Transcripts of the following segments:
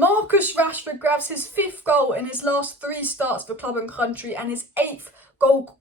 Marcus Rashford grabs his 5th goal in his last 3 starts for club and country and his 8th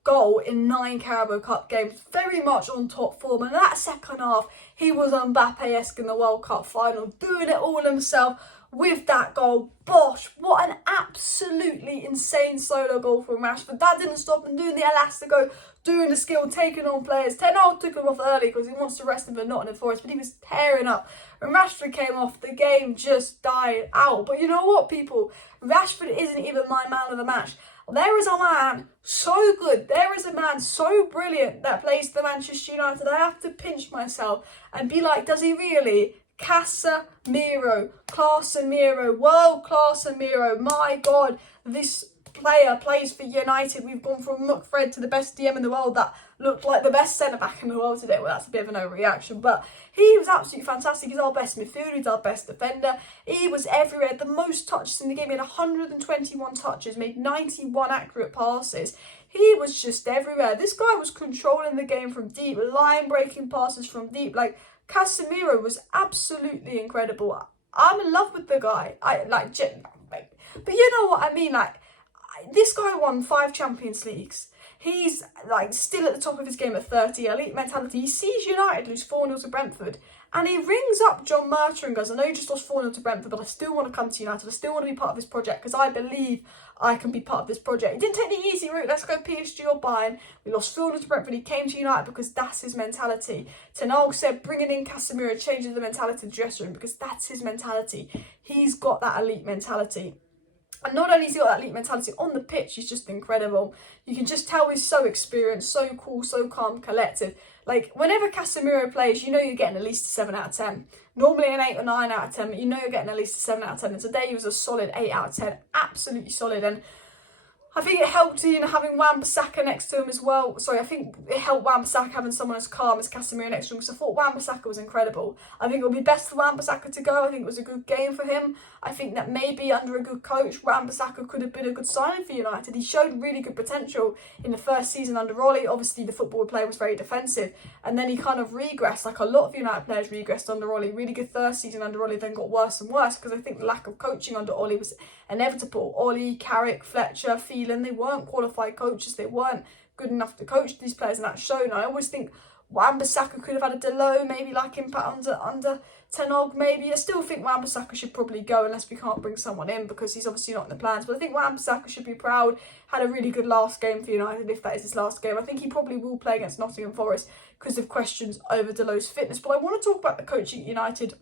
goal in 9 Carabao Cup games. Very much on top form, and that second half he was Mbappe-esque in the World Cup final, doing it all himself with that goal. Bosh, what an absolutely insane solo goal from Rashford. That didn't stop him doing the elastico, doing the skill, taking on players. Ten Hag took him off early because he wants to rest him for Nottingham Forest, but he was tearing up. When Rashford came off, the game just died out. But you know what, people? Rashford isn't even my man of the match. There is a man so good, there is a man so brilliant that plays for Manchester United. I have to pinch myself and be like, does he really? Casemiro, world class Casemiro. My God, this player plays for United. We've gone from Muckfred to the best DM in the world that looked like the best centre-back in the world today. Well, that's a bit of an overreaction, but he was absolutely fantastic. He's our best midfielder, he's our best defender. He was everywhere, the most touches in the game. He had 121 touches, made 91 accurate passes. He was just everywhere. This guy was controlling the game from deep, line-breaking passes from deep. Like, Casemiro was absolutely incredible. I'm in love with the guy. But you know what I mean? This guy won 5 Champions Leagues. He's still at the top of his game at 30, elite mentality. He sees United lose 4-0 to Brentford, and he rings up John Murter and goes, I know you just lost 4-0 to Brentford, but I still want to come to United. I still want to be part of this project because I believe I can be part of this project. He didn't take the easy route, let's go PSG or Bayern. We lost 4-0 to Brentford, he came to United because that's his mentality. Ten Hag said bringing in Casemiro changes the mentality of the dressing room because that's his mentality. He's got that elite mentality. And not only has he got that elite mentality, on the pitch he's just incredible. You can just tell he's so experienced, so cool, so calm, collective. Like, whenever Casemiro plays, you know you're getting at least a 7 out of 10. Normally an 8 or 9 out of 10, but you know you're getting at least a 7 out of 10. And today he was a solid 8 out of 10. Absolutely solid. And I think it helped, having Wan-Bissaka next to him as well. Sorry, I think it helped Wan-Bissaka having someone as calm as Casemiro next to him, because I thought Wan-Bissaka was incredible. I think it would be best for Wan-Bissaka to go. I think it was a good game for him. I think that maybe under a good coach, Wan-Bissaka could have been a good signing for United. He showed really good potential in the first season under Ollie. Obviously, the football play was very defensive, and then he kind of regressed, like a lot of United players regressed under Ollie. Really good first season under Ollie, then got worse and worse, because I think the lack of coaching under Ollie was inevitable. Ollie, Carrick, Fletcher, Phelan, they weren't qualified coaches. They weren't good enough to coach these players, and that's shown. I always think Wan-Bissaka could have had a Delo, maybe impact under Ten Hag, maybe. I still think Wan-Bissaka should probably go unless we can't bring someone in, because he's obviously not in the plans. But I think Wan-Bissaka should be proud. Had a really good last game for United, if that is his last game. I think he probably will play against Nottingham Forest because of questions over Delo's fitness. But I want to talk about the coaching at United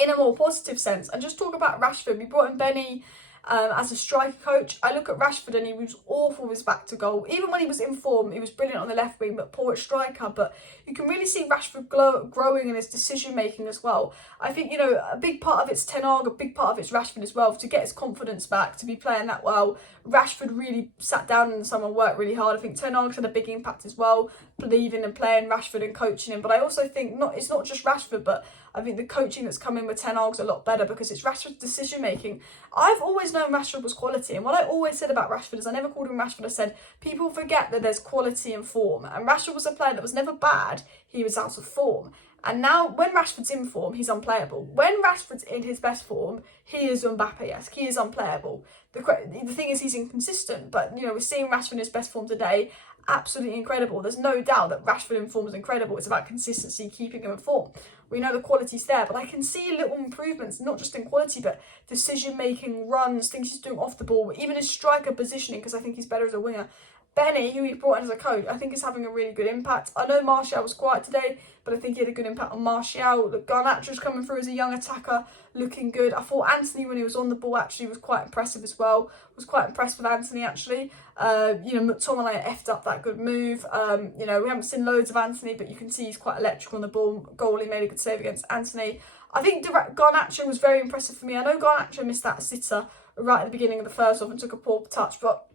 in a more positive sense and just talk about Rashford. We brought in Benny as a striker coach. I look at Rashford and he was awful with his back to goal. Even when he was in form, he was brilliant on the left wing, but poor at striker. But you can really see Rashford growing in his decision making as well. I think, a big part of it's Ten Hag, a big part of it's Rashford as well, to get his confidence back, to be playing that well. Rashford really sat down in the summer and worked really hard. I think Ten Hag's had a big impact as well, believing and playing Rashford and coaching him. But I also think it's not just Rashford, but I think the coaching that's come in with Ten Hag's a lot better, because it's Rashford's decision making. I've always known Rashford was quality, and what I always said about Rashford is I never called him Rashford. I said people forget that there's quality in form, and Rashford was a player that was never bad. He was out of form. And now, when Rashford's in form, he's unplayable. When Rashford's in his best form, he is Mbappe-esque. He is unplayable. The thing is, he's inconsistent. But, we're seeing Rashford in his best form today. Absolutely incredible. There's no doubt that Rashford in form is incredible. It's about consistency, keeping him in form. We know the quality's there, but I can see little improvements, not just in quality, but decision-making, runs, things he's doing off the ball, even his striker positioning, because I think he's better as a winger. Benny, who he brought in as a coach, I think is having a really good impact. I know Martial was quiet today, but I think he had a good impact on Martial. Garnacho's coming through as a young attacker, looking good. I thought Anthony, when he was on the ball, actually was quite impressive as well. Was quite impressed with Anthony, actually. McTominay effed up that good move. We haven't seen loads of Anthony, but you can see he's quite electrical on the ball. Goalie made a good save against Anthony. I think Garnacho was very impressive for me. I know Garnacho missed that sitter right at the beginning of the first half and took a poor touch, but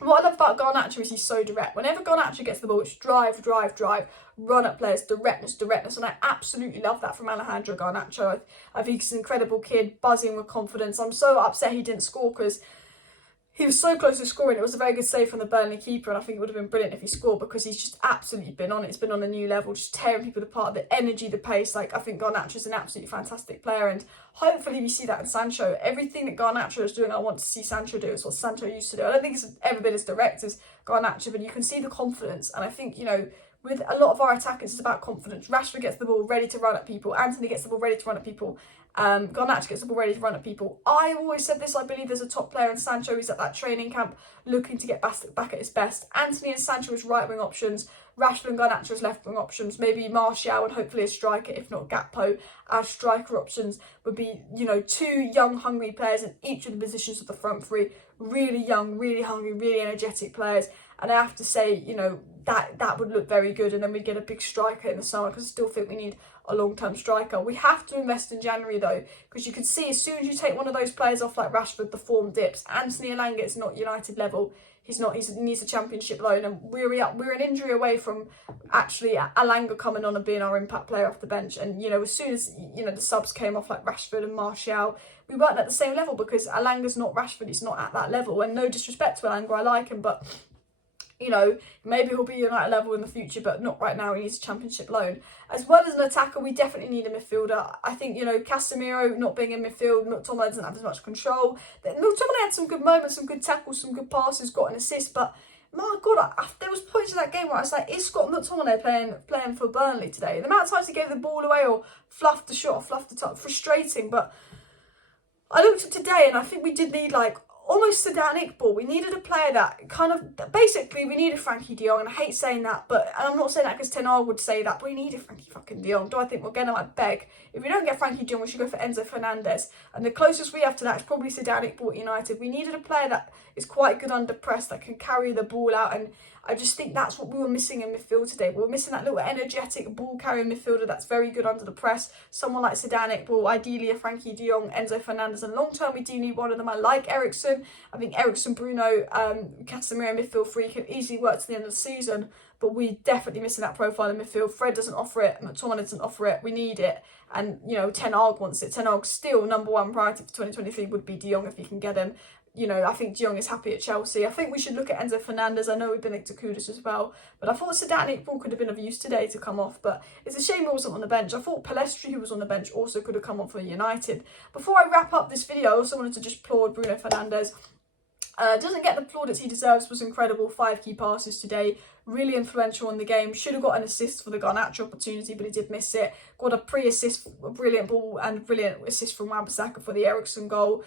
what I love about Garnacho is he's so direct. Whenever Garnacho gets the ball, it's drive, run at players, directness, and I absolutely love that from Alejandro Garnacho. I think he's an incredible kid, buzzing with confidence. I'm so upset he didn't score, because he was so close to scoring. It was a very good save from the Burnley keeper, and I think it would have been brilliant if he scored, because he's just absolutely been on it. It's been on a new level, just tearing people apart, the energy, the pace. Like, I think Garnacho is an absolutely fantastic player, and hopefully we see that in Sancho. Everything that Garnacho is doing, I want to see Sancho do. It's what Sancho used to do. I don't think it's ever been as direct as Garnacho, but you can see the confidence, and I think, you know, with a lot of our attackers, it's about confidence. Rashford gets the ball ready to run at people. Anthony gets the ball ready to run at people. Garnacho gets the ball ready to run at people. I've always said this, I believe there's a top player in Sancho. He's at that training camp looking to get back at his best. Anthony and Sancho as right wing options. Rashford and Garnacho as left wing options. Maybe Martial and hopefully a striker, if not Gakpo, as striker options would be, you know, 2 young, hungry players in each of the positions of the front three. Really young, really hungry, really energetic players. And I have to say, you know, that would look very good, and then we'd get a big striker in the summer, because I still think we need a long-term striker. We have to invest in January though, because you can see as soon as you take one of those players off like Rashford, the form dips. Anthony Elanga is not United level. He needs a championship loan, and we're an injury away from actually Elanga coming on and being our impact player off the bench. And, you know, as soon as, you know, the subs came off like Rashford and Martial, we weren't at the same level, because Elanga's not Rashford. He's not at that level, and no disrespect to Elanga, I like him, but, you know, maybe he'll be United level in the future, but not right now. He needs a championship loan. As well as an attacker, we definitely need a midfielder. I think, you know, Casemiro not being in midfield, McTominay doesn't have as much control. McTominay had some good moments, some good tackles, some good passes, got an assist, but my God, there was points in that game where I was like, is Scott McTominay playing for Burnley today? The amount of times he gave the ball away or fluffed the shot or fluffed the touch, frustrating. But I looked at today and I think we did need like almost Sedan Iqbal. We needed a player that kind of, basically we needed Frankie de Jong, and I hate saying that, but, and I'm not saying that because Ten Hag would say that, but we needed Frankie fucking de Jong. Do I think we're going to like beg? If we don't get Frankie de Jong, we should go for Enzo Fernandez, and the closest we have to that is probably Sedan Iqbal at United. We needed a player that is quite good under press, that can carry the ball out, and I just think that's what we were missing in midfield today. We were missing that little energetic ball-carrying midfielder that's very good under the press. Someone like Sedan Iqbal, ideally a Frankie de Jong, Enzo Fernandez. And long-term, we do need one of them. I like Eriksen. I think Eriksen, Bruno, Casemiro midfield three can easily work to the end of the season. But we're definitely missing that profile in midfield. Fred doesn't offer it. McTominay doesn't offer it. We need it. And, you know, Ten Hag wants it. Ten Hag still #1 priority for 2023 would be de Jong if he can get him. You know, I think de Jong is happy at Chelsea. I think we should look at Enzo Fernandez. I know we've been linked to Kudus as well, but I thought Sedan Iqbal could have been of use today to come off, but it's a shame he wasn't on the bench. I thought Palestri, who was on the bench, also could have come on for United. Before I wrap up this video, I also wanted to just applaud Bruno Fernandes. Doesn't get the plaudits he deserves, was incredible. 5 key passes today, really influential in the game. Should have got an assist for the Garnacho opportunity, but he did miss it. Got a pre-assist, a brilliant ball and brilliant assist from Wan-Bissaka for the Eriksen goal.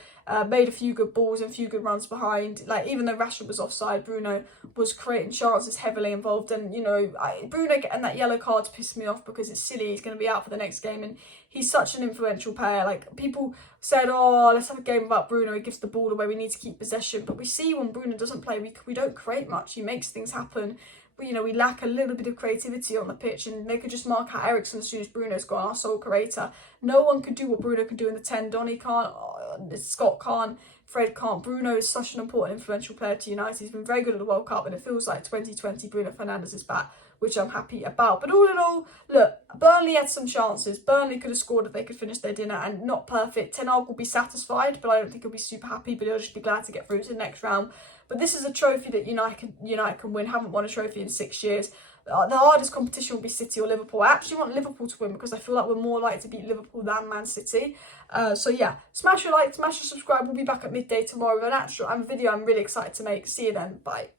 Made a few good balls and a few good runs behind. Like, even though Rashford was offside, Bruno was creating chances, heavily involved. And, you know, Bruno getting that yellow card pissed me off because it's silly. He's going to be out for the next game, and he's such an influential player. Like, people said, oh, let's have a game without Bruno. He gives the ball away. We need to keep possession. But we see when Bruno doesn't play, we don't create much. He makes things happen. You know, we lack a little bit of creativity on the pitch, and they could just mark out Eriksen as soon as Bruno's gone, our sole creator. No one could do what Bruno can do in the 10. Donny can't, Scott can't, Fred can't. Bruno is such an important, influential player to United. He's been very good at the World Cup, and it feels like 2020 Bruno Fernandes is back, which I'm happy about. But all in all, look, Burnley had some chances. Burnley could have scored if they could finish their dinner, and not perfect. Ten Hag will be satisfied, but I don't think he'll be super happy, but he'll just be glad to get through to the next round. But this is a trophy that United can win. Haven't won a trophy in 6 years. The hardest competition will be City or Liverpool. I actually want Liverpool to win because I feel like we're more likely to beat Liverpool than Man City. So yeah, smash your like, smash your subscribe. We'll be back at midday tomorrow with an actual video I'm really excited to make. See you then. Bye.